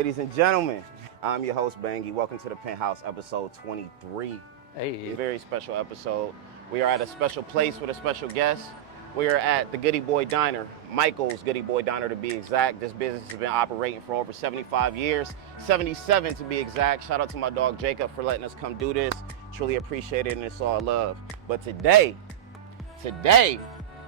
Ladies and gentlemen, I'm your host, Bangi. Welcome to the Penthouse, episode 23. Hey. A very special episode. We are at a special place with a special guest. We are at the Goody Boy Diner, Michael's Goody Boy Diner to be exact. This business has been operating for over 75 years, 77 to be exact. Shout out to my dog Jacob for letting us come do this. Truly appreciate it, and it's all love. But today,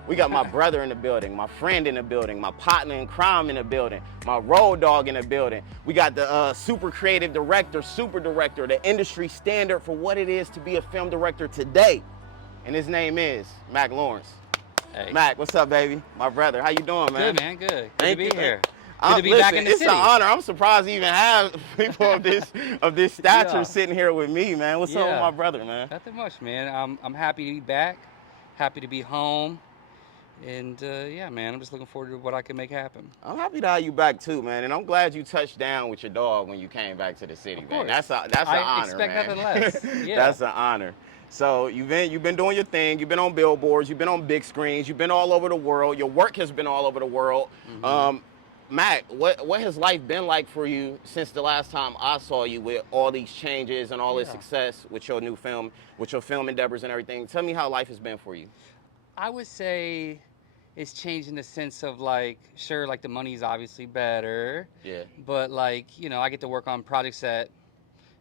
we got my brother in the building, my friend in the building, my partner in crime in the building, my road dog in the building. We got the super creative director, super director, the industry standard for what it is to be a film director today. And his name is MACK LAWRENCE. Hey. Mac, what's up, baby? My brother. How you doing, man? Good, man. Good. Good Thank to you, be here. man. Good to be back in the It's city. an honor. I'm surprised to even have people of this stature Yeah. sitting here with me, man. What's up with my brother, man? Nothing much, man. I'm happy to be back. Happy to be home. And yeah, man, I'm just looking forward to what I can make happen. I'm happy to have you back too, man, and I'm glad you touched down with your dog when you came back to the city, man. That's an honor, I expect man. nothing less. Yeah. That's an honor. So you've been doing your thing. You've been on billboards. You've been on big screens. You've been all over the world. Your work has been all over the world. Mm-hmm. Mac, what has life been like for you since the last time I saw you with all these changes and all this success with your new film, with your film endeavors and everything? Tell me how life has been for you. I would say it's changed in the sense of like, sure, like the money's obviously better. Yeah. But like, you know, I get to work on projects that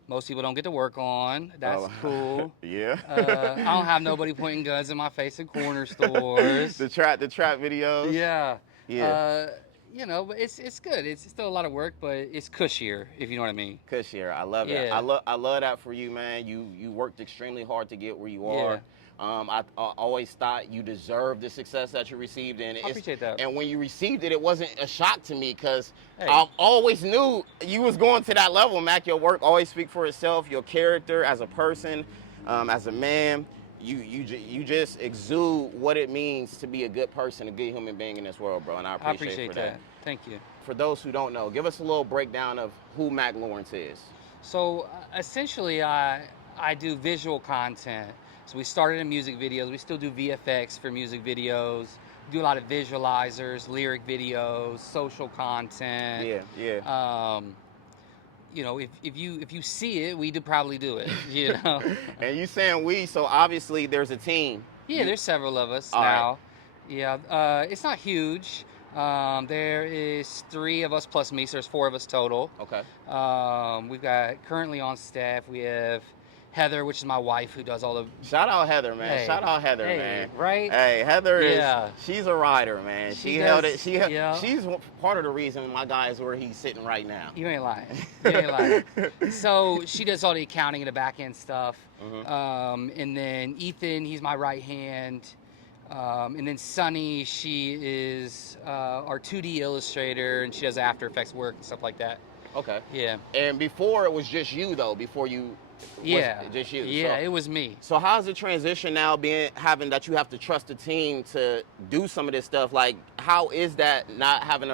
most people don't get to work on. That's cool. Yeah. I don't have nobody pointing guns in my face in corner stores. the trap videos. Yeah. Yeah. You know, but it's good. It's still a lot of work, but it's cushier, if you know what I mean. Cushier. I love Yeah. that. I love that for you, man. You worked extremely hard to get where you are. I always thought you deserved the success that you received, and I appreciate that. And when you received it, it wasn't a shock to me because Hey. I always knew you was going to that level, Mac. Your work always speak for itself. Your character as a person, as a man, you just exude what it means to be a good person, a good human being in this world, bro. And I appreciate for that. Thank you. For those who don't know, give us a little breakdown of who MACK LAWRENCE is. So essentially, I do visual content. So we started in music videos. We still do VFX for music videos. We do a lot of visualizers, lyric videos, social content. Yeah. You know, if you see it, we probably do it. You know. And you saying we, so obviously there's a team. Yeah, there's several of us All now. right. Yeah, it's not huge. There is 3 of us plus me, so there's 4 of us total. Okay. We've got currently on staff, we have Heather, which is my wife, who does all the... Shout out Heather, man. Hey. Shout out Heather, Hey, man. right? Hey, Heather Yeah. she's a rider, man. She held does, it. yeah. She's part of the reason my guy is where he's sitting right now. You ain't lying. You ain't lying. So she does all the accounting and the back end stuff. And then Ethan, he's my right hand. And then Sunny, she is our 2D illustrator, and she does After Effects work and stuff like that. Okay. Yeah. And before it was just you though, before you Yeah. was just you. Yeah, So, it was me. so how's the transition now having that you have to trust the team to do some of this stuff? Like, how is that not having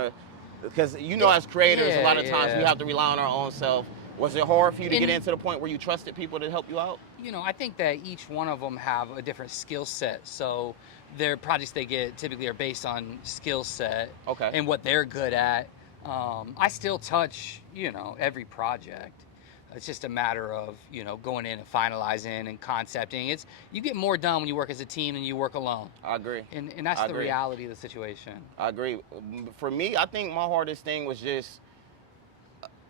because as creators, a lot of times we have to rely on our own self. Was it hard for you to get into the point where you trusted people to help you out? You know, I think that each one of them have a different skill set. So their projects they get typically are based on skill set and what they're good at. I still touch, every project. It's just a matter of, going in and finalizing and concepting. You get more done when you work as a team than you work alone. I agree. And that's the reality of the situation. I agree. For me, I think my hardest thing was just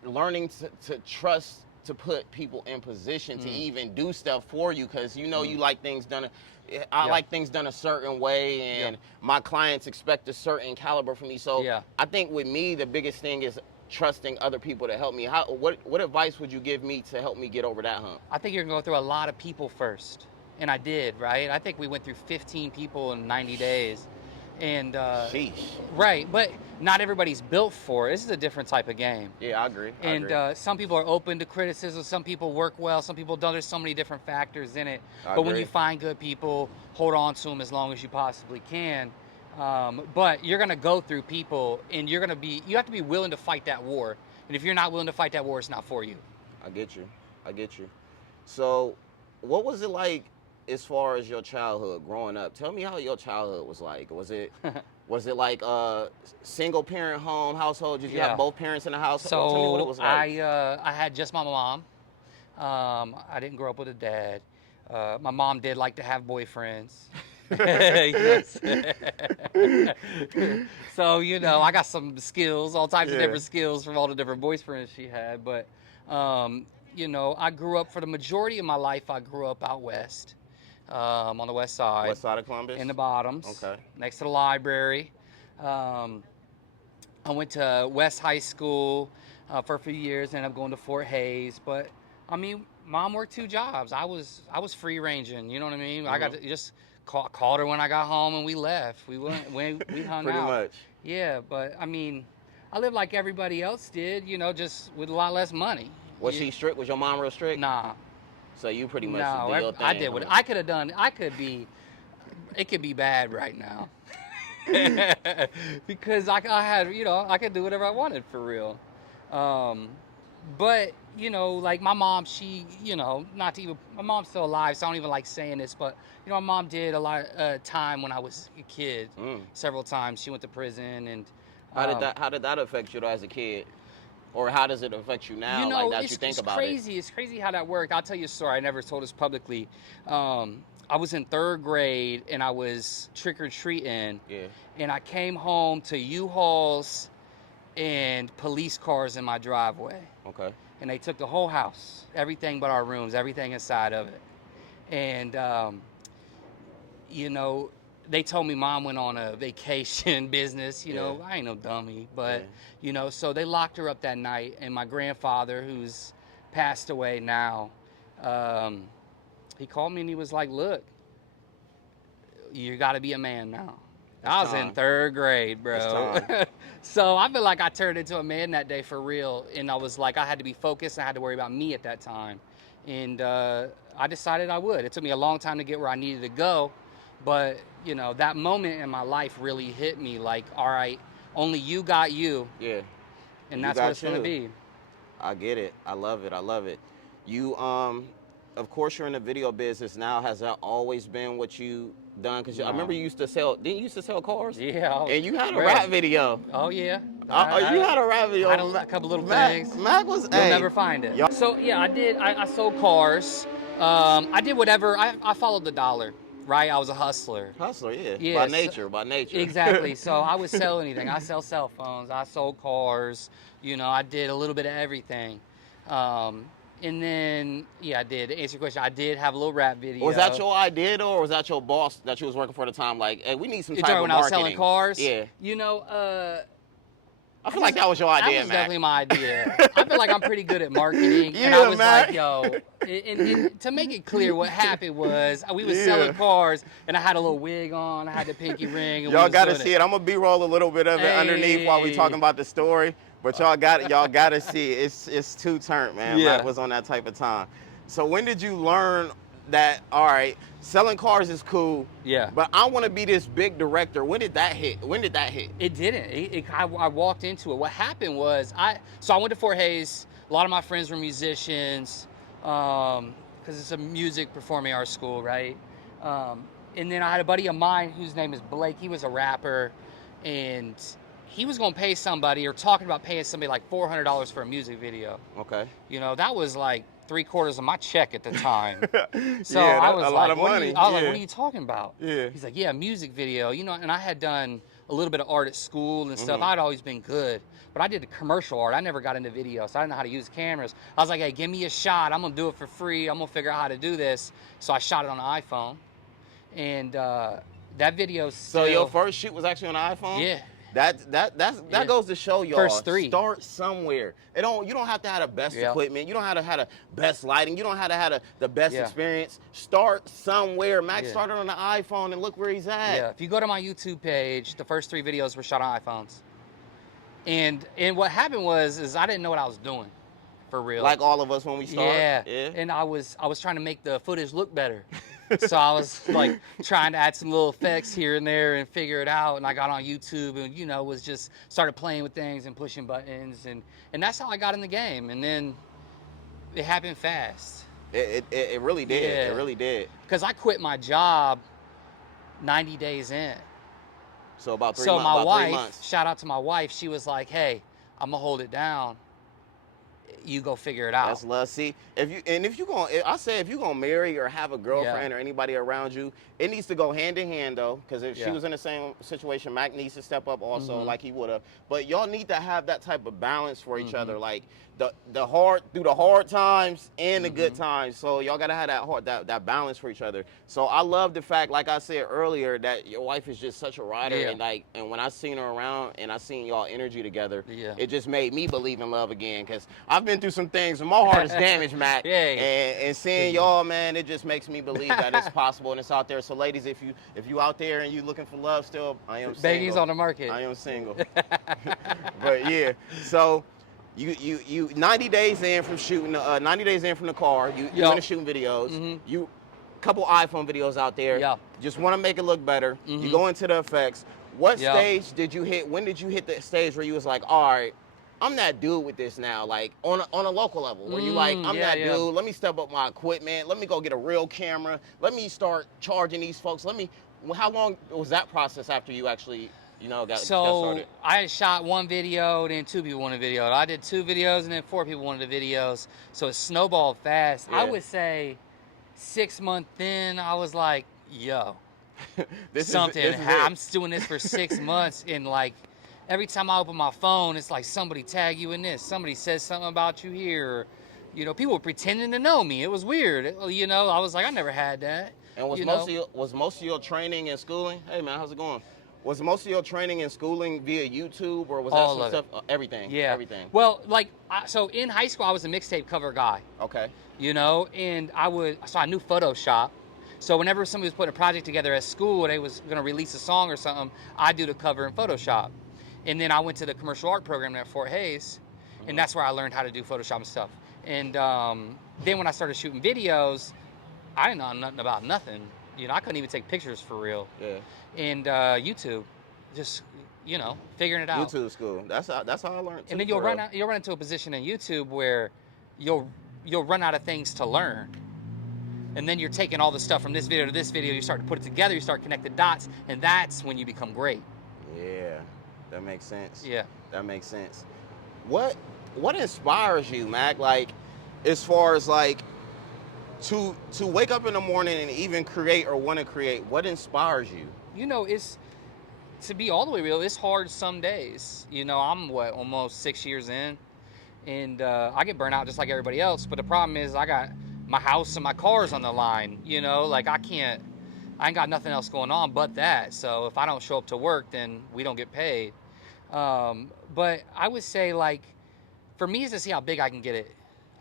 learning to trust to put people in position to even do stuff for you, because you like things done. I like things done a certain way, and my clients expect a certain caliber from me. So I think with me, the biggest thing is trusting other people to help me. What advice would you give me to help me get over that hump? I think you're gonna go through a lot of people first, and I did, right? I think we went through 15 people in 90 days, and sheesh. Right, but not everybody's built for it. This is a different type of game. Yeah, I agree. And some people are open to criticism. Some people work well. Some people don't. There's so many different factors in it. But when you find good people, hold on to them as long as you possibly can. But you're gonna go through people, and you have to be willing to fight that war. And if you're not willing to fight that war, it's not for you. I get you. So, what was it like as far as your childhood growing up? Tell me how your childhood was like. Was it Was it like a single parent household? Did you have both parents in the house? So tell me what it was like. I had just my mom. I didn't grow up with a dad. My mom did like to have boyfriends. So, you know, I got some skills, all types of different skills from all the different boyfriends she had. But, you know, I grew up, for the majority of my life, I grew up out west, on the west side. West side of Columbus? In the bottoms. Okay. Next to the library. I went to West High School for a few years, ended up going to Fort Hayes. But, I mean, Mom worked 2 jobs. I was free ranging, you know what I mean? I got to just called her when I got home and we left. We went, we hung Pretty out. much. Yeah, but I mean, I lived like everybody else did, you know, just with a lot less money. Was she strict? Was your mom real strict? Nah. So you pretty much did your thing. I did what I could have done. It could be bad right now. Because I had, you know, I could do whatever I wanted for real. But, you know, like my mom, she, you know, my mom's still alive, so I don't even like saying this, but, you know, my mom did a lot of time when I was a kid. Several times. She went to prison. And how did that affect you as a kid? Or how does it affect you now, you know, like that you think about it? It's crazy how that worked. I'll tell you a story. I never told this publicly. I was in 3rd grade, and I was trick-or-treating. Yeah. And I came home to U-Hauls and police cars in my driveway. Okay. And they took the whole house, everything but our rooms, everything inside of it. And, you know, they told me Mom went on a vacation business. You know, I ain't no dummy. But, you know, so they locked her up that night. And my grandfather, who's passed away now, he called me and he was like, look, you got to be a man now. I was in 3rd grade, bro. So I feel like I turned into a man that day for real. And I was like, I had to be focused. I had to worry about me at that time. And I decided I would. It took me a long time to get where I needed to go. But, you know, that moment in my life really hit me like, all right, only you got you. Yeah. And that's what it's going to be. I get it. I love it. I love it. You, of course, you're in the video business now. Has that always been what you done? Because I remember you used to sell, didn't you used to sell cars? Yeah. And you had a rap video. Oh, yeah. You had a rap video. I had a couple little things. Mac was, You'll never find it. So, yeah, I did. I sold cars. I did whatever. I followed the dollar, right? I was a hustler. Hustler, yeah. By nature. Exactly. So I would sell anything. I sell cell phones. I sold cars. You know, I did a little bit of everything. And then, yeah, I did. To answer your question, I did have a little rap video. Was that your idea, though, or was that your boss that you was working for at the time? Like, hey, we need some type of when marketing. I was selling cars? Yeah. You know, I feel like that was your idea, That was Mac. definitely my idea. I feel like I'm pretty good at marketing. Yeah, and I was Mac. like, yo, and to make it clear, what happened was we was selling cars, and I had a little wig on. I had the pinky ring. And y'all got to see it. I'm going to B-roll a little bit of it underneath while we talking about the story. But y'all got to see it. It's too turnt, man. Yeah. Mac was on that type of time. So when did you learn that, all right, selling cars is cool, but I want to be this big director? When did that hit? It didn't. I walked into it. What happened was, I went to Fort Hayes. A lot of my friends were musicians, because it's a music performing arts school, right? And then I had a buddy of mine whose name is Blake. He was a rapper, and he was going to pay somebody, or talking about paying somebody like $400 for a music video. Okay. You know, that was like 3/4 of my check at the time. So yeah, I was a like, lot of money. I was like, what are you talking about? Yeah. He's like, yeah, music video. You know, and I had done a little bit of art at school and stuff. I'd always been good, but I did the commercial art. I never got into video, so I didn't know how to use cameras. I was like, hey, give me a shot. I'm going to do it for free. I'm going to figure out how to do this. So I shot it on an iPhone. And that video still... So your first shoot was actually on an iPhone? Yeah. That goes to show y'all. First 3. Start somewhere. You don't have to have the best equipment. You don't have to have the best lighting. You don't have to have the best experience. Start somewhere. Mac started on the iPhone, and look where he's at. Yeah. If you go to my YouTube page, the first 3 videos were shot on iPhones. And what happened was I didn't know what I was doing, for real. Like all of us when we started. Yeah. And I was trying to make the footage look better. So I was like trying to add some little effects here and there and figure it out. And I got on YouTube and, you know, was just started playing with things and pushing buttons. And that's how I got in the game. And then it happened fast. It really did. Yeah. It really did. Because I quit my job 90 days in. So about 3 so months. my about wife, 3 months. shout out to my wife, she was like, hey, I'm gonna hold it down. You go figure it out. That's love. See, if you're gonna marry or have a girlfriend or anybody around you, it needs to go hand in hand though. Because if she was in the same situation, Mac needs to step up also, like he would have. But y'all need to have that type of balance for each other, like the hard times and the good times. So y'all gotta have that balance for each other. So I love the fact, like I said earlier, that your wife is just such a rider, and when I seen her around and I seen y'all energy together, it just made me believe in love again. Because I've been through some things and my heart is damaged, Mac. And seeing y'all, man, it just makes me believe that it's possible and it's out there. So ladies, if you out there and you looking for love still, I am single. Bangi's on the market. I am single. But yeah, so you 90 days in from shooting, 90 days in from the car, you into shooting videos. You couple iPhone videos out there. Just want to make it look better. You go into the effects. What stage did you hit? When did you hit the stage where you was like, all right, I'm that dude with this now, like on a local level, where you like, I'm that dude. Let me step up my equipment. Let me go get a real camera. Let me start charging these folks. How long was that process after you actually, got started? I had shot one video, then 2 people wanted a video. I did 2 videos, and then 4 people wanted the videos. So it snowballed fast. I would say 6 months in, I was like, yo, I'm doing this for 6 months, and like, every time I open my phone, it's like somebody tag you in this. Somebody says something about you here. People were pretending to know me. It was weird. I was like, I never had that. And was most of your training and schooling? Hey man, how's it going? Was most of your training and schooling via YouTube, or was that some stuff? Everything. Yeah. Everything. Well, so in high school, I was a mixtape cover guy. Okay. And I knew Photoshop. So whenever somebody was putting a project together at school, they was gonna release a song or something, I do the cover in Photoshop. And then I went to the commercial art program at Fort Hayes, and that's where I learned how to do Photoshop and stuff. And then when I started shooting videos, I didn't know nothing about nothing. I couldn't even take pictures for real. Yeah. And YouTube, just figuring it out. YouTube school. That's how I learned. And then you'll run into a position in YouTube where you'll run out of things to learn. And then you're taking all the stuff from this video to this video. You start to put it together. You start connecting dots, and that's when you become great. Yeah. That makes sense. Yeah. That makes sense. What inspires you, Mac? Like, as far as like to wake up in the morning and even create or want to create, what inspires you? It's, to be all the way real, it's hard some days. I'm almost 6 years in, and I get burnt out just like everybody else. But the problem is I got my house and my cars on the line. Like I ain't got nothing else going on but that. So if I don't show up to work, then we don't get paid. But I would say, like, for me, is to see how big I can get it.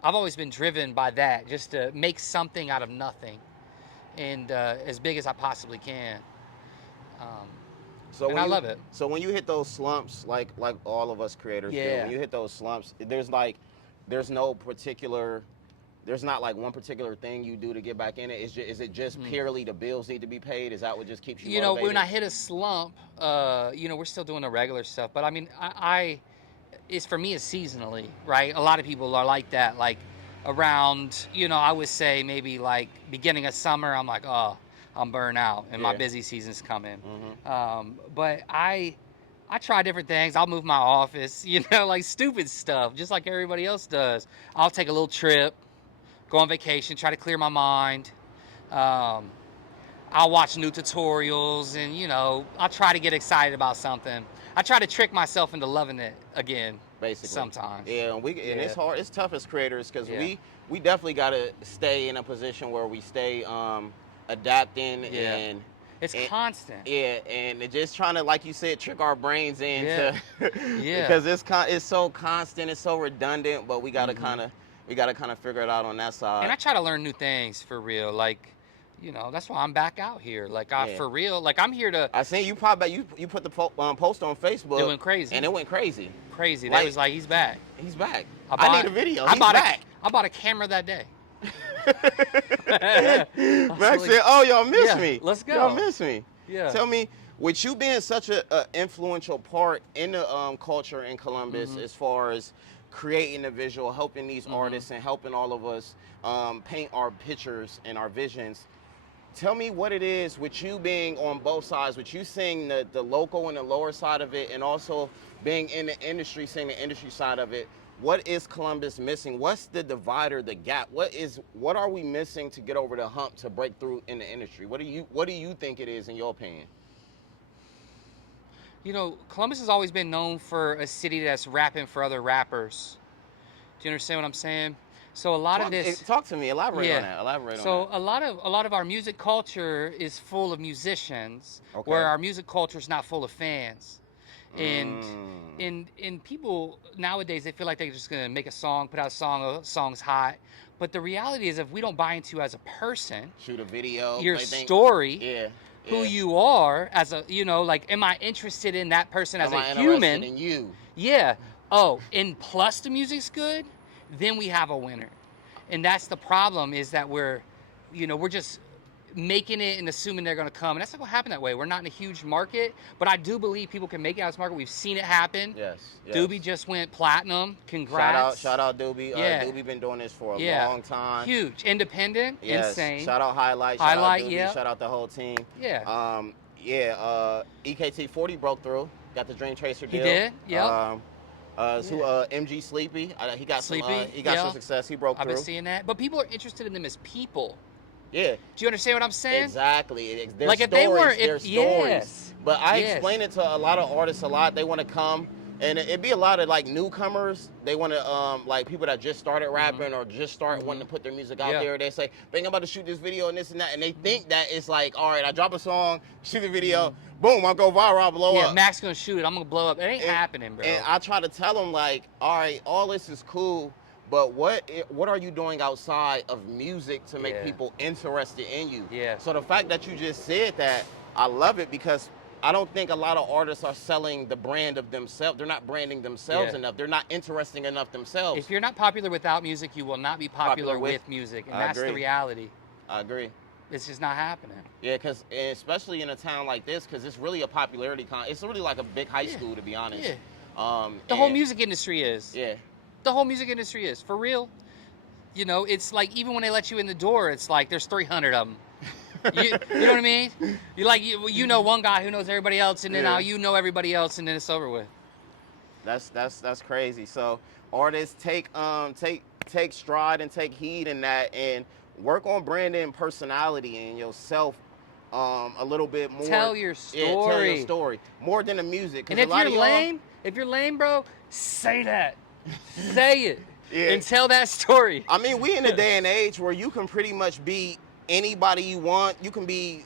I've always been driven by that, just to make something out of nothing, and as big as I possibly can. And I love it. So when you hit those slumps, like all of us creators do, when you hit those slumps, there's not like one particular thing you do to get back in it. Is it just purely the bills need to be paid? Is that what just keeps you motivated? When I hit a slump, we're still doing the regular stuff. But I mean, for me, it's seasonally, right? A lot of people are like that. Like around, I would say maybe like beginning of summer, I'm like, oh, I'm burnt out and my busy season's coming. But I try different things. I'll move my office, like stupid stuff, just like everybody else does. I'll take a little trip, go on vacation, try to clear my mind. I'll watch new tutorials, and I'll try to get excited about something. I try to trick myself into loving it again. Basically, sometimes. Yeah, and it's hard. It's tough as creators because we definitely got to stay in a position where we stay adapting and. It's constant. Yeah, and just trying to, like you said, trick our brains into because it's so constant, it's so redundant, but we gotta kind of figure it out on that side. And I try to learn new things for real, like. That's why I'm back out here. Like, for real, like, I'm here to... I seen you you put the post on Facebook. It went crazy. And it went crazy. Crazy. They was like, he's back. He's back. I need a video. He's back. I bought a camera that day. Max said, oh, y'all miss me. Let's go. Y'all miss me. Yeah. Tell me, with you being such an influential part in the culture in Columbus, as far as creating a visual, helping these artists and helping all of us paint our pictures and our visions, tell me what it is with you being on both sides, with you seeing the local and the lower side of it, and also being in the industry, seeing the industry side of it. What is Columbus missing? What's the divider, the gap? What are we missing to get over the hump to break through in the industry? What do you think it is in your opinion? You know, Columbus has always been known for a city that's rapping for other rappers. Do you understand what I'm saying? So a lot of this. Talk to me. Elaborate on that. Elaborate on that. So a lot of our music culture is full of musicians, where our music culture is not full of fans. And people nowadays, they feel like they're just gonna make a song, put out a song's hot. But the reality is, if we don't buy into you as a person, shoot a video, your story, who you are as a, like, am I interested in that person as a human? In you? Yeah. Oh, and plus the music's good, then we have a winner. And that's the problem, is that we're just making it and assuming they're going to come. And that's not going to happen that way. We're not in a huge market, but I do believe people can make it out of this market. We've seen it happen. Yes. Doobie just went platinum. Congrats. Shout out Doobie. Doobie been doing this for a long time. Huge. Independent. Yes. Insane. Shout out Highlight. Shout out Doobie. Shout out the whole team. Yeah. EKT40 broke through. Got the Dream Chaser deal. He did. Yeah. MG Sleepy. He got some success. He broke through. I've been seeing that. But people are interested in them as people. Yeah. Do you understand what I'm saying? Exactly. Their like, stories, if they weren't, stories. Yes. But I explain it to a lot of artists a lot. They want to come, and it'd be a lot of like newcomers. They want to like people that just started rapping or just start wanting to put their music out there. They say, "Bang, I'm about to shoot this video and this and that," and they think that it's like, all right, I drop a song, shoot a video, boom, I'll go viral, I'll blow up. Yeah, Mack's gonna shoot it. I'm gonna blow up. It ain't happening, bro. And I try to tell them, like, all right, all this is cool, but what are you doing outside of music to make people interested in you? Yeah. So the fact that you just said that, I love it, because I don't think a lot of artists are selling the brand of themselves. They're not branding themselves enough. They're not interesting enough themselves. If you're not popular without music, you will not be popular with music. And that's the reality. I agree. It's just not happening. Yeah, because especially in a town like this, because it's really a popularity it's really like a big high school, to be honest. Yeah. The whole music industry is. Yeah. The whole music industry is, for real. It's like, even when they let you in the door, it's like there's 300 of them. You know what I mean? You know one guy who knows everybody else, and then now you know everybody else, and then it's over with. That's crazy. So artists take stride and take heed in that, and work on branding and personality and yourself a little bit more. Tell your story. Yeah, tell your story more than the music. And if you're lame, bro, say that. Say it. And tell that story. I mean, we in a day and age where you can pretty much be anybody you want. You can be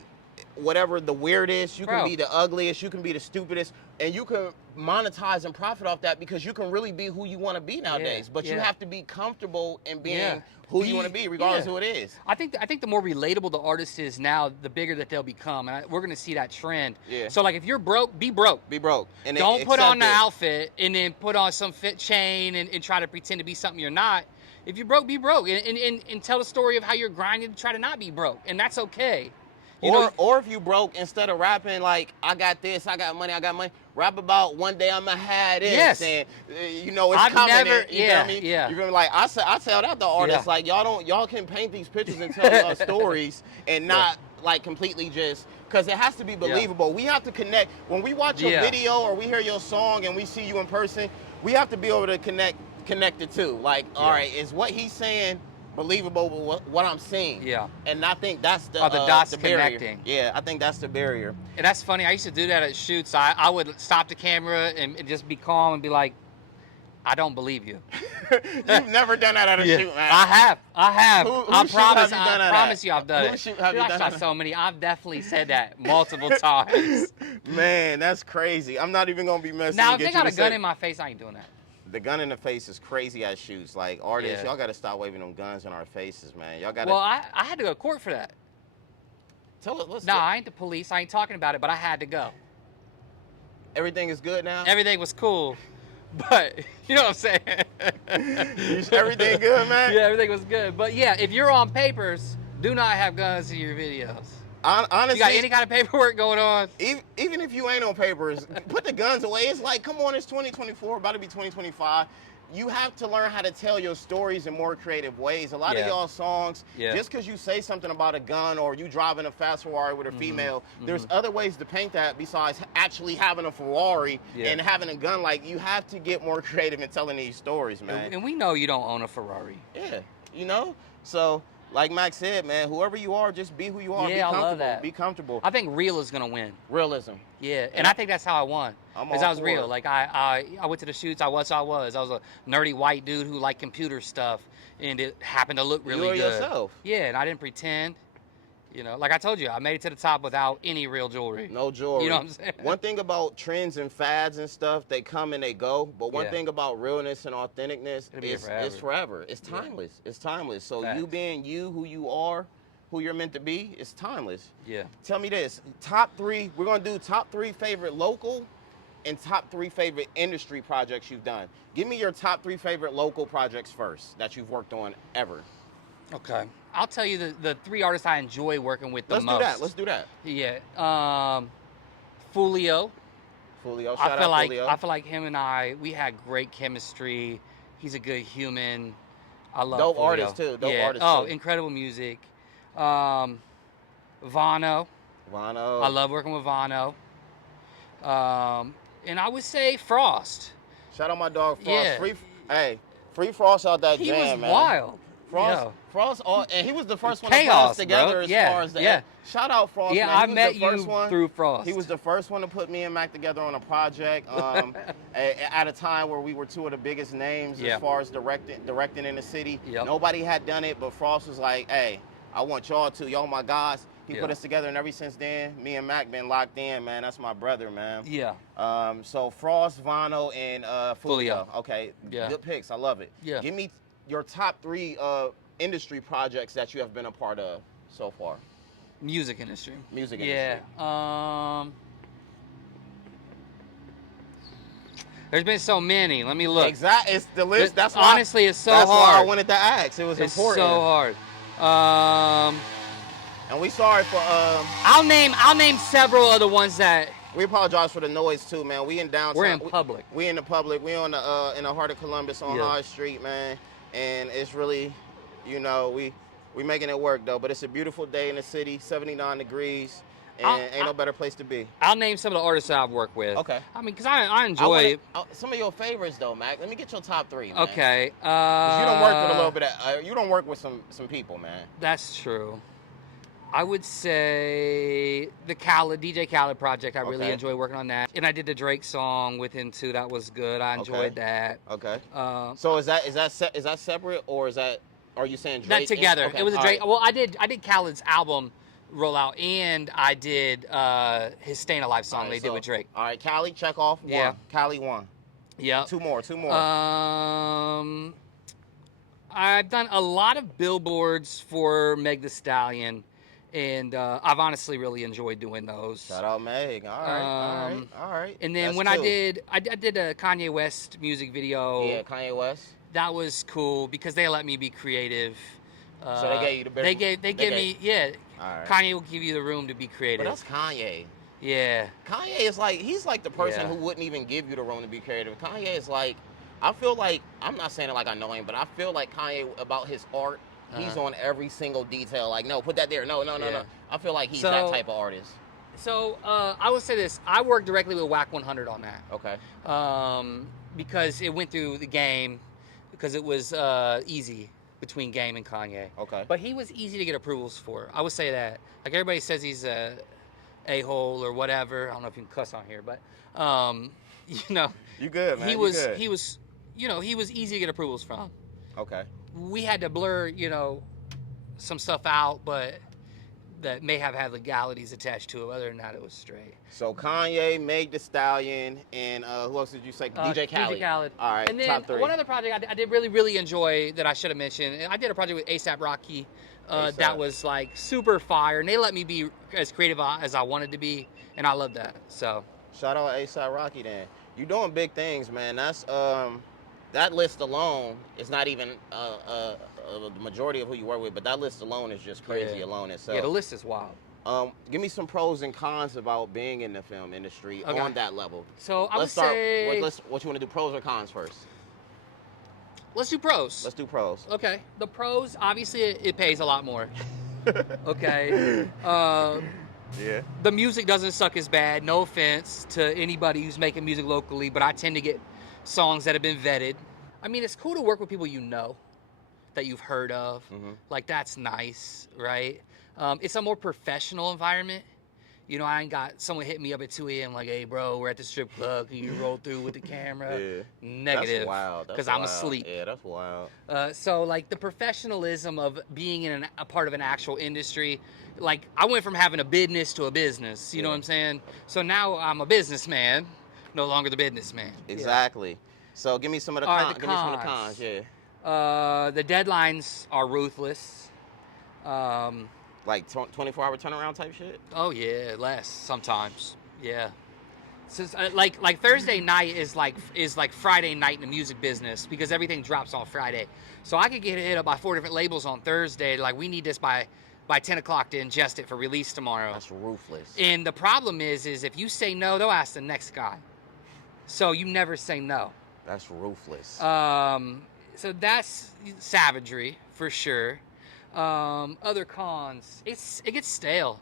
whatever the weirdest, you can be the ugliest, you can be the stupidest, and you can monetize and profit off that, because you can really be who you want to be nowadays. But you have to be comfortable in being who you want to be, regardless of who it is. I think the more relatable the artist is now, the bigger that they'll become, and we're gonna see that trend. Yeah. So, like, if you're broke, be broke. Be broke. And don't put on the outfit and then put on some fit chain and try to pretend to be something you're not. If you're broke, be broke, and tell the story of how you're grinding to try to not be broke, and that's okay. Or if you broke, instead of rapping like, I got this, I got money, rap about one day I'ma have this, and it's coming. You know what I mean? Yeah. You feel like I tell that to artists, like, y'all can paint these pictures and tell stories and not like completely just, because it has to be believable. We have to connect. When we watch your video or we hear your song and we see you in person, we have to be able to connect the two. Like, all right, is what he's saying believable with what I'm seeing? Yeah. And I think that's the dots barrier. connecting. Yeah, I think that's the barrier. And that's funny. I used to do that at shoots. I would stop the camera and just be calm and be like, I don't believe you. You've never done that at a shoot, man. I have. I promise you I've done it. Who shoot have you done shot so many. I've definitely said that multiple times. Man, that's crazy. I'm not even going to be messing with you. Now, if they got a gun in my face, I ain't doing that. The gun in the face is crazy at shoots. Like, artists, y'all got to stop waving them guns in our faces, man. Y'all got to. Well, I had to go to court for that. I ain't the police. I ain't talking about it, but I had to go. Everything is good now? Everything was cool. But, you know what I'm saying? Everything good, man? Yeah, everything was good. But, yeah, if you're on papers, do not have guns in your videos. Honestly, you got any kind of paperwork going on? Even if you ain't on papers, put the guns away. It's like, come on, it's 2024, about to be 2025. you have to learn how to tell your stories in more creative ways. A lot of y'all songs, just because you say something about a gun or you driving a fast Ferrari with a female, there's other ways to paint that besides actually having a Ferrari and having a gun. Like, you have to get more creative in telling these stories, man. And we know you don't own a Ferrari. Yeah, you know? So, like Mac said, man, whoever you are, just be who you are. Yeah, be comfortable. I love that. Be comfortable. I think real is going to win. Realism. Yeah, and I think that's how I won. Because I was real. It. Like, I went to the shoots. I was a nerdy white dude who liked computer stuff, and it happened to look really good. You were yourself. Yeah, and I didn't pretend. You know, like I told you, I made it to the top without any real jewelry. No jewelry. You know what I'm saying? One thing about trends and fads and stuff, they come and they go. But one thing about realness and authenticness is it's forever. It's timeless. It's timeless. So you being you, who you are, who you're meant to be, it's timeless. Yeah. Tell me this. Top 3, we're going to do top 3 favorite local and top 3 favorite industry projects you've done. Give me your top 3 favorite local projects first that you've worked on ever. Okay. I'll tell you the 3 artists I enjoy working with the most. Let's do that. Yeah. Fulio. Shout out Fulio. I feel like him and we had great chemistry. He's a good human. I love Dope Fulio. artist too. Incredible music. Vano. I love working with Vano. And I would say Frost. Shout out my dog Frost. Yeah. Free Frost out that jam, man. He was wild. Frost, and he was the first one to put us together far as that. Shout out Frost, man. I met you through Frost. He was the first one to put me and Mac together on a project at a time where we were 2 of the biggest names as far as directing in the city. Nobody had done it, but Frost was like, hey, I want y'all to. Y'all my guys. He put us together, and ever since then, me and Mac been locked in, man. That's my brother, man. Yeah. So Frost, Vano, and Fulio. Okay. Yeah. Good picks. I love it. Yeah. Give me your top 3 industry projects that you have been a part of so far. Music industry. Yeah. There's been so many. Let me look. Exactly. It's the list. That's why, honestly, it's so hard. That's why I wanted to ask. It was important. It's so hard. And we sorry for. I'll name several of the ones that. We apologize for the noise too, man. We in downtown. We're in public. We in the public. We on the in the heart of Columbus on High Street, man. And it's really, you know, we making it work though. But it's a beautiful day in the city, 79 degrees, and ain't no better place to be. I'll name some of the artists that I've worked with. Okay. I mean, because I enjoy some of your favorites though, Mac. Let me get your top 3. Man. Okay. You don't work with a little bit of. You don't work with some people, man. That's true. I would say the DJ Khaled project. I really enjoy working on that, and I did the Drake song with him too. That was good. I enjoyed that. Okay. So is that separate, or are you saying Drake? Not together. It was a Drake. Right. Well, I did Khaled's album rollout, and I did his Stayin' Alive song they did with Drake. All right, Cali, check off 1. Yeah. Cali 1. Yeah. 2 more. I've done a lot of billboards for Meg Thee Stallion. And I've honestly really enjoyed doing those. Shout out Meg. All right. And then I did a Kanye West music video. Yeah, Kanye West. That was cool because they let me be creative. So they gave you the bit. They gave me. All right. Kanye will give you the room to be creative. But that's Kanye. Yeah. Kanye is he's like the person who wouldn't even give you the room to be creative. Kanye is like, I feel like, I'm not saying it like I know him, but I feel like Kanye about his art. He's on every single detail. Like, no, put that there. No. I feel like he's that type of artist. So I will say this. I worked directly with WAC 100 on that. Okay. Because it went through the Game, because it was easy between Game and Kanye. Okay. But he was easy to get approvals for. I would say that. Like, everybody says he's a a-hole or whatever. I don't know if you can cuss on here, but, you know. You good, man. He was, you know, he was easy to get approvals from. Okay. We had to blur, some stuff out, but that may have had legalities attached to it. Other than that, it was straight. So Kanye, Meg Thee Stallion, and who else did you say? DJ Khaled. DJ Khaled. All right, and then top 3. One other project I did really, really enjoy that I should have mentioned. I did a project with A$AP Rocky that was like super fire, and they let me be as creative as I wanted to be, and I love that. So shout out A$AP Rocky then. You're doing big things, man. That's that list alone is not even the majority of who you work with, but that list alone is just crazy alone itself. Yeah, the list is wild. Give me some pros and cons about being in the film industry on that level. So Let's start with what you want to do, pros or cons first? Let's do pros. Let's do pros. Okay. The pros, obviously, it pays a lot more. Okay. Yeah. The music doesn't suck as bad. No offense to anybody who's making music locally, but I tend to get songs that have been vetted. I mean, it's cool to work with people you know, that you've heard of. Mm-hmm. Like, that's nice, right? It's a more professional environment. You know, I ain't got someone hitting me up at 2 a.m. like, hey, bro, we're at the strip club. Can you roll through with the camera? Yeah. Negative. That's wild. Because I'm asleep. Yeah, that's wild. So, like, the professionalism of being in a part of an actual industry, like, I went from having a business to a business. You know what I'm saying? So now I'm a businessman, no longer the businessman. Exactly. Yeah. So give me some of the cons. Give me some of the cons, yeah. The deadlines are ruthless. Like 24-hour turnaround type shit? Oh, yeah, less sometimes. Yeah. So, like Thursday night is like Friday night in the music business because everything drops on Friday. So I could get hit up by 4 different labels on Thursday. Like, we need this by 10 o'clock to ingest it for release tomorrow. That's ruthless. And the problem is if you say no, they'll ask the next guy. So you never say no. That's ruthless. So that's savagery for sure. Other cons, it gets stale.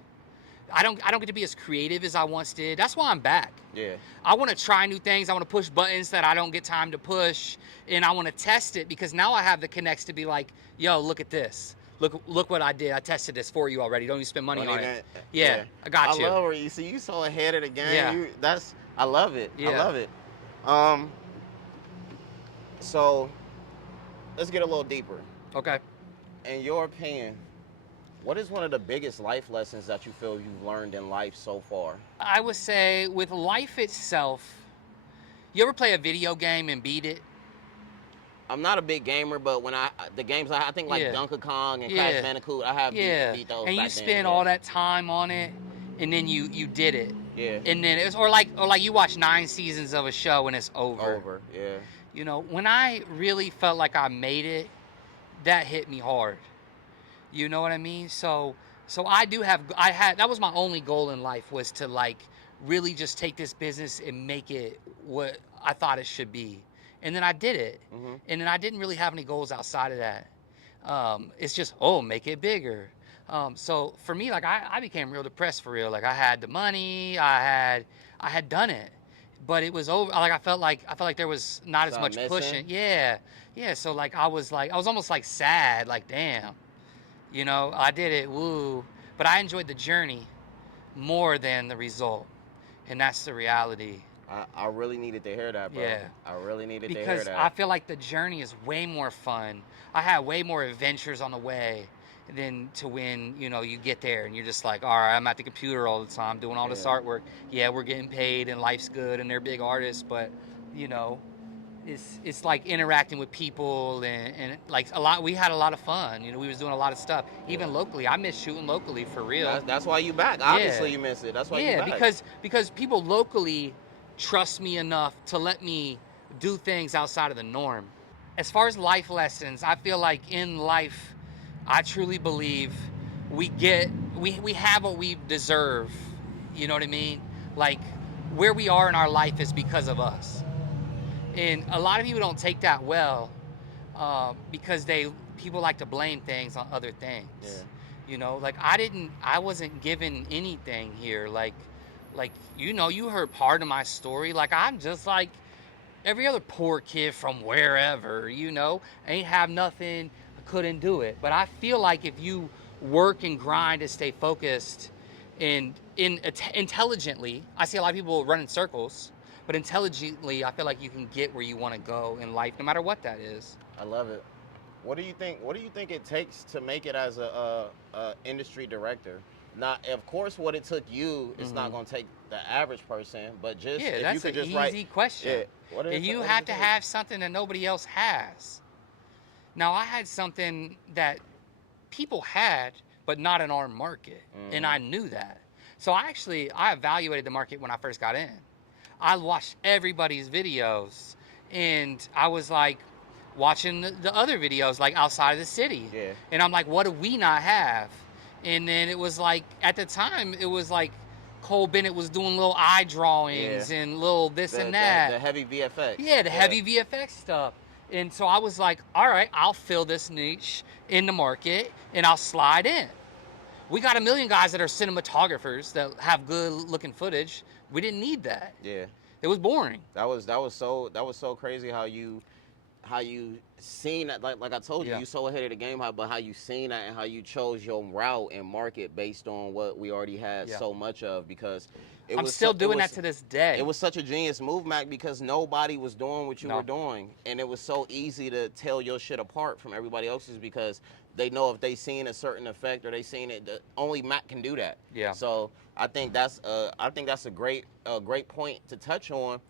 I don't get to be as creative as I once did. That's why I'm back. Yeah. I want to try new things. I want to push buttons that I don't get time to push, and I want to test it because now I have the connects to be like, yo, look at this. Look what I did. I tested this for you already. Don't even spend money on it. Yeah, I got you. I love where you see you so ahead of the game. Yeah. I love it. Yeah. I love it. So let's get a little deeper. Okay. In your opinion, what is one of the biggest life lessons that you feel you've learned in life so far? I would say with life itself, you ever play a video game and beat it? I'm not a big gamer, but when the games I think like Donkey Kong and Crash Bandicoot, I have beat those. And you spend all that time on it, and then you did it. Yeah. And then it's or like you watch 9 seasons of a show and it's over. Yeah. You know, when I really felt like I made it, that hit me hard. You know what I mean? So that was my only goal in life, was to like really just take this business and make it what I thought it should be. And then I did it. Mm-hmm. And then I didn't really have any goals outside of that. It's just, make it bigger. So for me, like I became real depressed for real. Like I had the money, I had done it, but it was over. Like I felt like there was not as much pushing. Yeah. So like I was almost like sad. Like damn, you know, I did it. Woo. But I enjoyed the journey more than the result, and that's the reality. I really needed to hear that, bro. Yeah. I really needed to hear that. Because I feel like the journey is way more fun. I had way more adventures on the way than to when, you know, you get there and you're just like, all right, I'm at the computer all the time doing all this artwork. Yeah, we're getting paid and life's good and they're big artists, but, you know, it's like interacting with people and like we had a lot of fun. You know, we was doing a lot of stuff. Even locally. I miss shooting locally for real. That's why you back. Obviously you miss it. That's why you back. Yeah, because people locally trust me enough to let me do things outside of the norm. As far as life lessons, I feel like in life, I truly believe we have what we deserve. You know what I mean? Like where we are in our life is because of us. And a lot of people don't take that well because people like to blame things on other things. Yeah. You know, like I wasn't given anything here. Like, you know, you heard part of my story. Like, I'm just like every other poor kid from wherever, you know. Ain't have nothing, couldn't do it. But I feel like if you work and grind and stay focused and intelligently, I see a lot of people run in circles, but intelligently, I feel like you can get where you want to go in life, no matter what that is. I love it. What do you think it takes to make it as a industry director? Not, of course, what it took you is not going to take the average person, but just if you could just write. That's an easy question. Yeah, you have to have something that nobody else has. Now, I had something that people had, but not in our market, and I knew that. So I evaluated the market when I first got in. I watched everybody's videos, and I was like watching the other videos, like outside of the city. Yeah. And I'm like, what do we not have? And then it was like, at the time, it was like Cole Bennett was doing little eye drawings and little this and that. The heavy VFX. Yeah, the heavy VFX stuff. And so I was like, all right, I'll fill this niche in the market and I'll slide in. We got a million guys that are cinematographers that have good looking footage. We didn't need that. Yeah. It was boring. That was so crazy how you seen that, like I told you, you so ahead of the game, but how you seen that and how you chose your route and market based on what we already had so much of, because I'm still doing that to this day. It was such a genius move, Mac, because nobody was doing what you were doing, and it was so easy to tell your shit apart from everybody else's, because they know if they seen a certain effect or they seen it, only Mac can do that. Yeah. So I think that's a great point to touch on.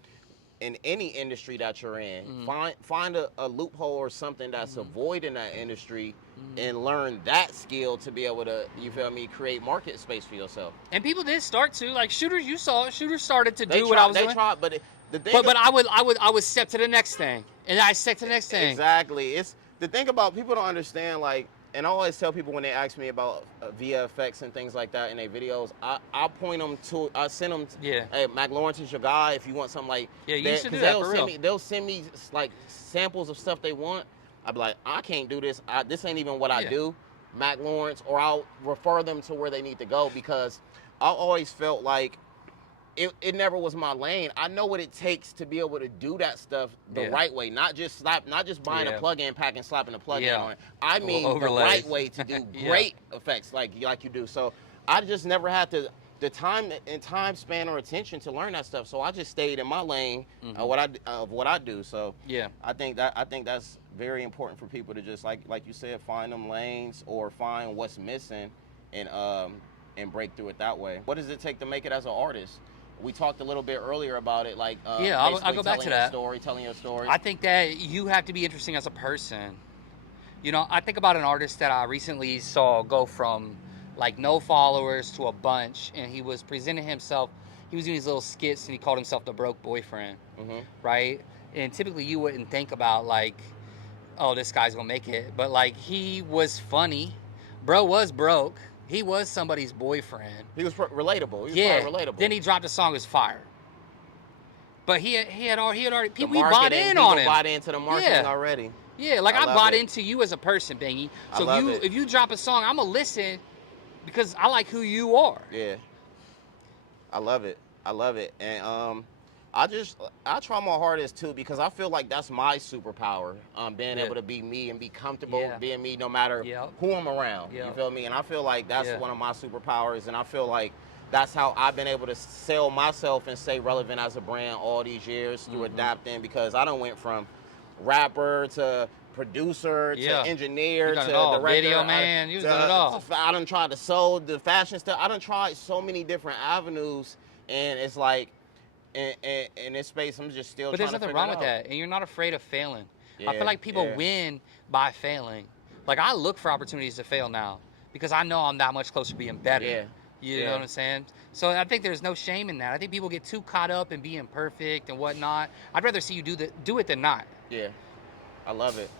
In any industry that you're in, find a loophole or something that's a void in that industry, and learn that skill to be able to, you feel me, create market space for yourself. And people did start to, like Shooters. You saw it. Shooters started to do what I was doing. They tried, but the thing. But I would step to the next thing, and I step to the next thing. Exactly. It's the thing about people don't understand, like. And I always tell people when they ask me about VFX and things like that in their videos, I point them to, I send them, hey, Mack Lawrence is your guy if you want something like that. You should do that for real. They'll send me like samples of stuff they want. I'll be like, I can't do this. This ain't even what I do, Mack Lawrence, or I'll refer them to where they need to go, because I always felt like it never was my lane. I know what it takes to be able to do that stuff the right way, not just buying a plug-in pack and slapping a plug-in on it. I mean the right way to do great effects like you do. So I just never had the time span or attention to learn that stuff. So I just stayed in my lane of what I do. So I think that's very important for people to just like you said, find them lanes or find what's missing and break through it that way. What does it take to make it as an artist? We talked a little bit earlier about it, like I'll go back to that. Telling your story. I think that you have to be interesting as a person. You know, I think about an artist that I recently saw go from like no followers to a bunch, and he was presenting himself. He was doing these little skits, and he called himself the broke boyfriend, right? And typically, you wouldn't think about like, oh, this guy's gonna make it, but like he was funny. Bro was broke. He was somebody's boyfriend. He was relatable. He was relatable. Then he dropped a song as fire. But he had already people bought in on him. Bought into the marketing already. Yeah, like I bought into you as a person, Bangi. So if you drop a song, I'm gonna listen because I like who you are. Yeah. I love it. And I try my hardest too, because I feel like that's my superpower. Being able to be me and be comfortable being me no matter who I'm around. You feel me? And I feel like that's one of my superpowers, and I feel like that's how I've been able to sell myself and stay relevant as a brand all these years through adapting, because I done went from rapper to producer to engineer to director. Video man, you done it all. I done tried to sew the fashion stuff. I done tried so many different avenues, and it's like, in this space, I'm just still trying to figure it out. But there's nothing wrong with that, and you're not afraid of failing. I feel like people win by failing. Like, I look for opportunities to fail now because I know I'm that much closer to being better. You know what I'm saying? So I think there's no shame in that. I think people get too caught up in being perfect and whatnot. I'd rather see you do it than not. Yeah. I love it.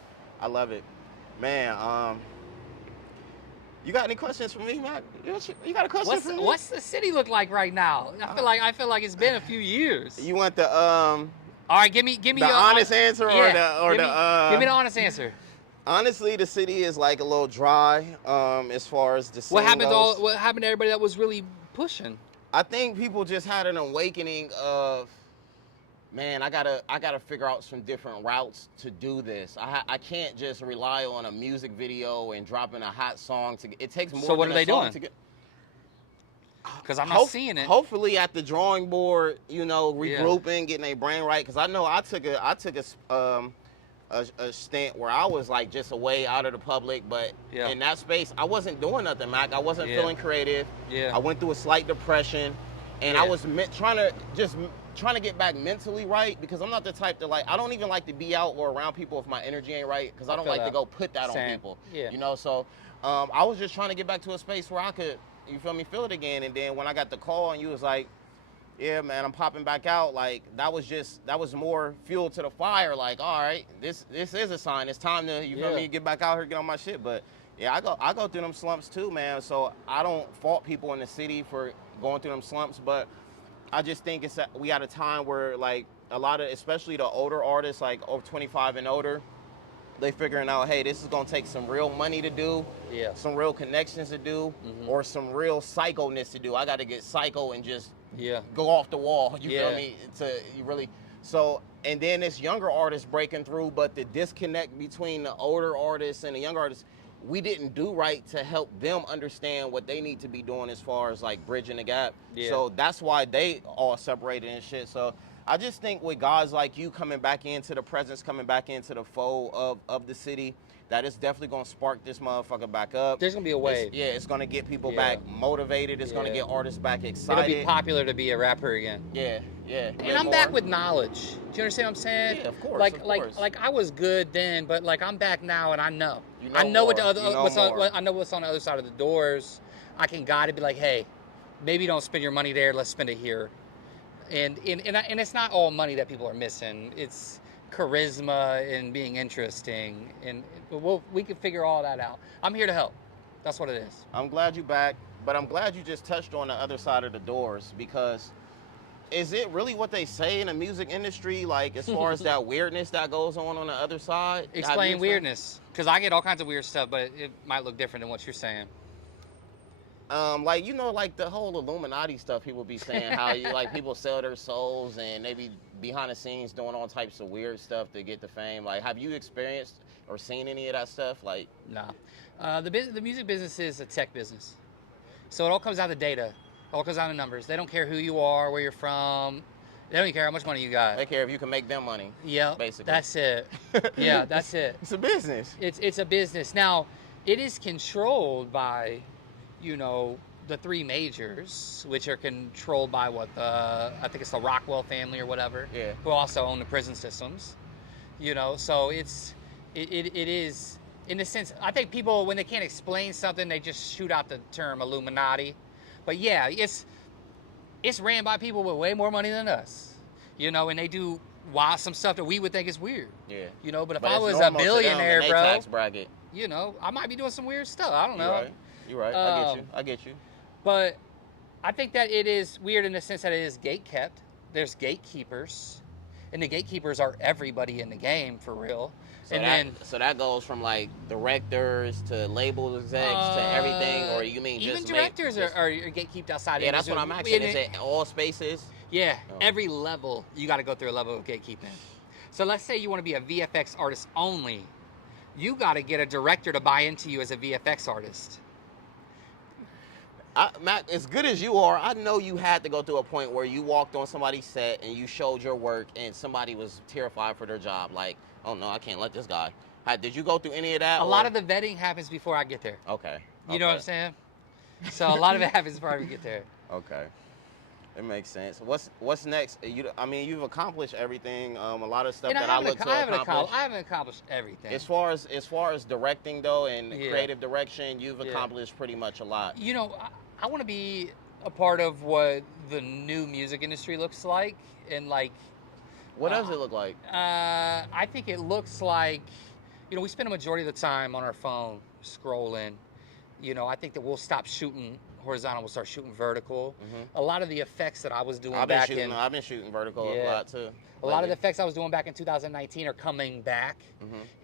Man, you got any questions for me, Mac? You got a question for me? What's the city look like right now? I feel like it's been a few years. You want the all right, give me the your honest answer give me the honest answer. Honestly, the city is like a little dry as far as the scene What happened goes. What happened to everybody that was really pushing? I think people just had an awakening of, man, I gotta figure out some different routes to do this. I can't just rely on a music video and dropping a hot song it takes more. So what than are they doing? Because I'm not seeing it. Hopefully at the drawing board, regrouping, getting their brain right. Because I know I took a stint where I was like just away out of the public, but in that space I wasn't doing nothing, Mac. I wasn't feeling creative. I went through a slight depression, and I was trying to get back mentally right, because I'm not the type to I don't even like to be out or around people if my energy ain't right, because I don't like to go put that on people. So I was just trying to get back to a space where I could, you feel me, feel it again. And then when I got the call and you was like, yeah, man, I'm popping back out, like that was more fuel to the fire. Like, all right, this is a sign. It's time to, you feel me, get back out here, get on my shit. But yeah, I go through them slumps too, man. So I don't fault people in the city for going through them slumps, but I just think we at a time where a lot of, especially the older artists, like over 25 and older, they figuring out, hey, this is gonna take some real money to do, some real connections to do, or some real psycho-ness to do. I got to get psycho and just go off the wall. You feel me? You really. So, and then this younger artist breaking through, but the disconnect between the older artists and the younger artists, we didn't do right to help them understand what they need to be doing as far as like bridging the gap. So that's why they all separated and shit. So I just think with guys like you coming back into the presence, coming back into the fold of the city, that it's definitely going to spark this motherfucker back up. There's going to be a wave. It's going to get people back motivated. It's going to get artists back excited. It'll be popular to be a rapper again. Yeah. And I'm back with knowledge. Do you understand what I'm saying? Yeah, of course. Like I was good then, but like I'm back now and I know. I know what I know what's on the other side of the doors. I can guide it, be like, hey, maybe don't spend your money there. Let's spend it here. And it's not all money that people are missing. It's charisma and being interesting, and we can figure all that out. I'm here to help. That's what it is. I'm glad you're back, but I'm glad you just touched on the other side of the doors, because is it really what they say in the music industry, like as far as that weirdness that goes on the other side? Explain weirdness, because I get all kinds of weird stuff, but it might look different than what you're saying. Like, you know, like the whole Illuminati stuff people be saying, how you like people sell their souls and they be behind the scenes doing all types of weird stuff to get the fame. Like, have you experienced or seen any of that stuff? Like, nah. The music business is a tech business. So it all comes out of data. It all comes out of numbers. They don't care who you are, where you're from. They don't even care how much money you got. They care if you can make them money. Yeah, basically. That's it. Yeah, that's it. It's a business. It's a business. Now, it is controlled by, you know, the three majors, which are controlled by I think it's the Rockwell family or whatever, who also own the prison systems, you know. So it is, in a sense, I think people, when they can't explain something, they just shoot out the term Illuminati. But yeah, it's ran by people with way more money than us, you know, and they do some stuff that we would think is weird. Yeah. You know, but if I was a billionaire, bro, tax bracket, you know, I might be doing some weird stuff. I don't know. You're right. I get you. But I think that it is weird in the sense that it is gate-kept. There's gatekeepers, and the gatekeepers are everybody in the game for real. So that goes from like directors to label execs to everything, or you mean even just directors are gatekept outside? Yeah, that's what I'm asking. Is it all spaces? Yeah, every level you got to go through a level of gatekeeping. So let's say you want to be a VFX artist only, you got to get a director to buy into you as a VFX artist. Mac, as good as you are, I know you had to go through a point where you walked on somebody's set and you showed your work and somebody was terrified for their job. Like, oh no, I can't let this guy. Did you go through any of that? A lot of the vetting happens before I get there. Okay. You know what I'm saying? So a lot of it happens before I get there. Okay. It makes sense. What's next? You've accomplished everything. A lot of stuff that I look to accomplish. I haven't accomplished everything. As far as directing though, and creative direction, you've accomplished pretty much a lot. You know, I want to be a part of what the new music industry looks like, and like. What does it look like? I think it looks like, you know, we spend a majority of the time on our phone scrolling. You know, I think that we'll stop shooting horizontal, we'll start shooting vertical. Mm-hmm. A lot of the effects that I was doing I've been shooting vertical a lot too. A lot of the effects I was doing back in 2019 are coming back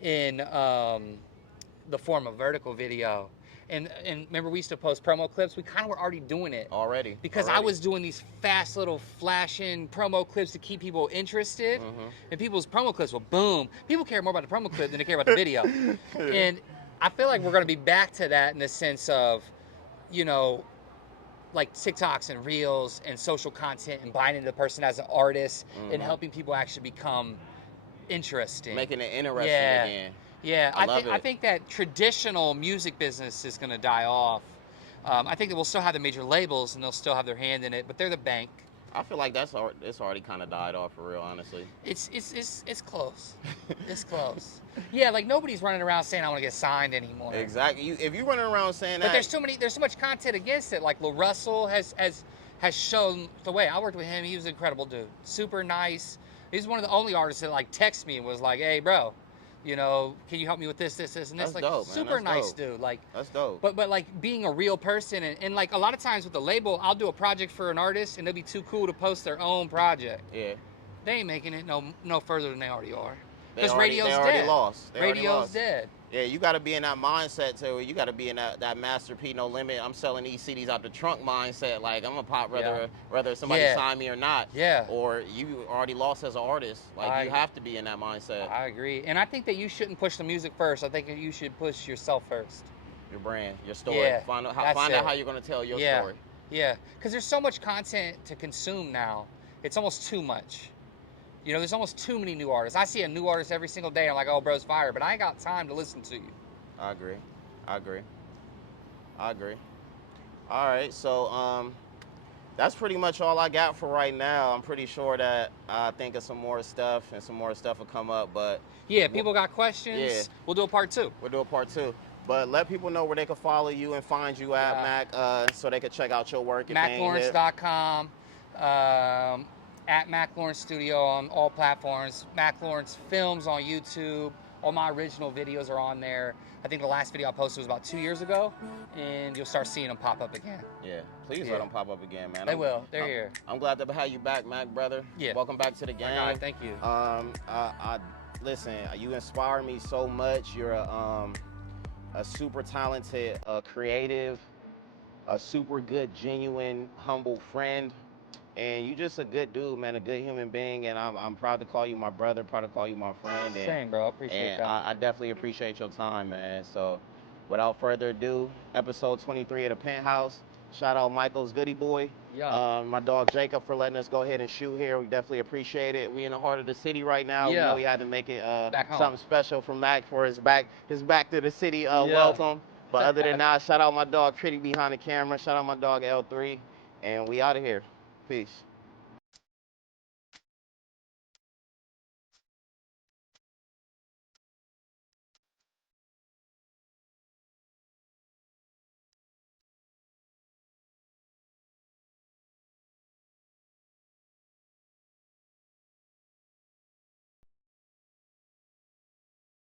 in the form of vertical video. And remember, we used to post promo clips. We kind of were already doing it. Because I was doing these fast little flashing promo clips to keep people interested. And people's promo clips will boom. People care more about the promo clip than they care about the video. And I feel like we're going to be back to that in the sense of, you know, like TikToks and Reels and social content and binding the person as an artist and helping people actually become interesting. Making it interesting again. Yeah, I think that traditional music business is going to die off. I think that we'll still have the major labels and they'll still have their hand in it, but they're the bank. I feel like it's already kind of died off for real, honestly. It's close. It's close. Yeah, like nobody's running around saying I want to get signed anymore. Exactly. If you're running around saying that, but there's so much content against it. Like Lil Russell has shown the way. I worked with him. He was an incredible dude. Super nice. He's one of the only artists that like texted me and was like, "Hey, bro, you know, can you help me with this, and this?" That's like dope, super man. Nice dude. Like that's dope. But like being a real person and like a lot of times with the label, I'll do a project for an artist and they'll be too cool to post their own project. Yeah. They ain't making it no further than they already are. Because They radio's already dead. lost. Radio's dead. Yeah, you got to be in that mindset too. You got to be in that Master P No Limit. I'm selling these CDs out the trunk mindset. Like I'm gonna pop whether somebody sign me or not. Yeah. Or you already lost as an artist. Like you have to be in that mindset. I agree, and I think that you shouldn't push the music first. I think you should push yourself first. Your brand, your story. Yeah, find out how you're gonna tell your story. Yeah, because there's so much content to consume now. It's almost too much. You know, there's almost too many new artists. I see a new artist every single day. I'm like, oh, bro's fire, but I ain't got time to listen to you. I agree. All right, so that's pretty much all I got for right now. I'm pretty sure that I think of some more stuff and some more stuff will come up, but yeah, people got questions. Yeah. We'll do a part 2. But let people know where they can follow you and find you at, Mac, so they can check out your work. MacLawrence.com. At Mack Lawrence Studio on all platforms. Mack Lawrence Films on YouTube. All my original videos are on there. I think the last video I posted was about 2 years ago, and you'll start seeing them pop up again. Yeah, please let them pop up again, man. They will. They're here. I'm glad to have you back, Mac, brother. Yeah. Welcome back to the game. All right, thank you. Listen, you inspire me so much. You're a super talented, creative, a super good, genuine, humble friend. And you just a good dude, man, a good human being, and I'm proud to call you my brother, proud to call you my friend. Same, bro. Appreciate that. I definitely appreciate your time, man. So, without further ado, episode 23 of the Penthouse. Shout out Michael's Goody Boy. Yeah. My dog Jacob for letting us go ahead and shoot here. We definitely appreciate it. We in the heart of the city right now. Yeah. We know we had to make it something special for Mac for his back to the city welcome. But other than that, shout out my dog Pretty behind the camera. Shout out my dog L3, and we out of here. Peace.